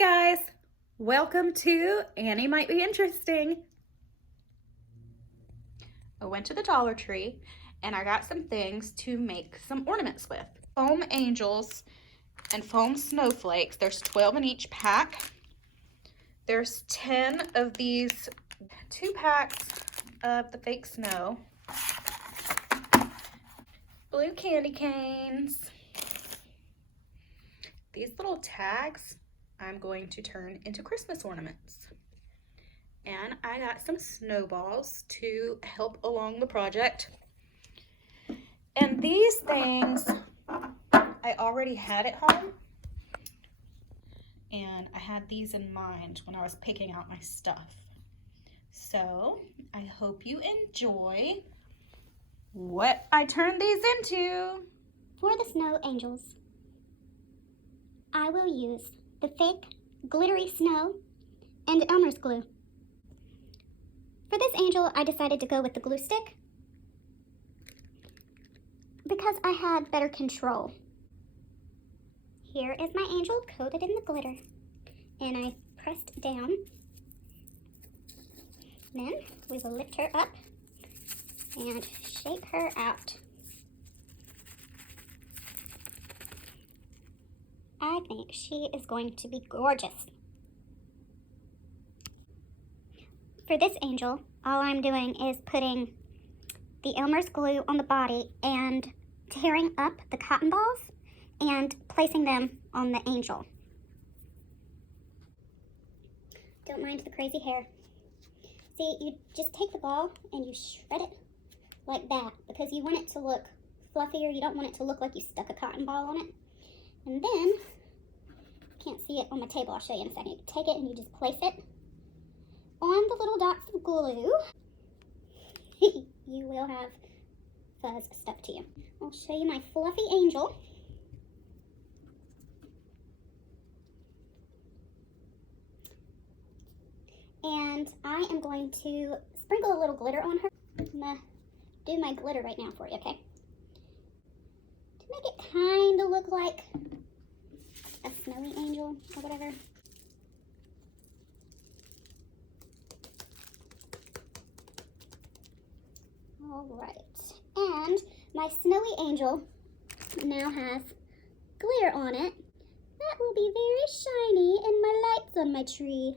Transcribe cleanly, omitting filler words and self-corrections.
guys, welcome to Annie Might Be Interesting. I went to the Dollar Tree and I got some things to make some ornaments with. Foam angels and foam snowflakes. There's 12 in each pack. There's 10 of these, 2 packs of the fake snow. Blue candy canes. These little tags I'm going to turn into Christmas ornaments. And I got some snowballs to help along the project. And these things I already had at home. And I had these in mind when I was picking out my stuff. So I hope you enjoy what I turned these into. For the snow angels, I will use the fake glittery snow and Elmer's glue. For this angel, I decided to go with the glue stick because I had better control. Here is my angel coated in the glitter, and I pressed down. Then we will lift her up and shake her out. I think she is going to be gorgeous. For this angel, all I'm doing is putting the Elmer's glue on the body and tearing up the cotton balls and placing them on the angel. Don't mind the crazy hair. See, you just take the ball and you shred it like that because you want it to look fluffier. You don't want it to look like you stuck a cotton ball on it. And then, can't see it on my table, I'll show you in a second. You take it and you just place it on the little dots of glue. You will have fuzz stuck to you. I'll show you my fluffy angel. And I am going to sprinkle a little glitter on her. I'm gonna do my glitter right now for you, okay? To make it kind of look like a snowy angel or whatever. All right, and my snowy angel now has glitter on it. That will be very shiny in my lights on my tree.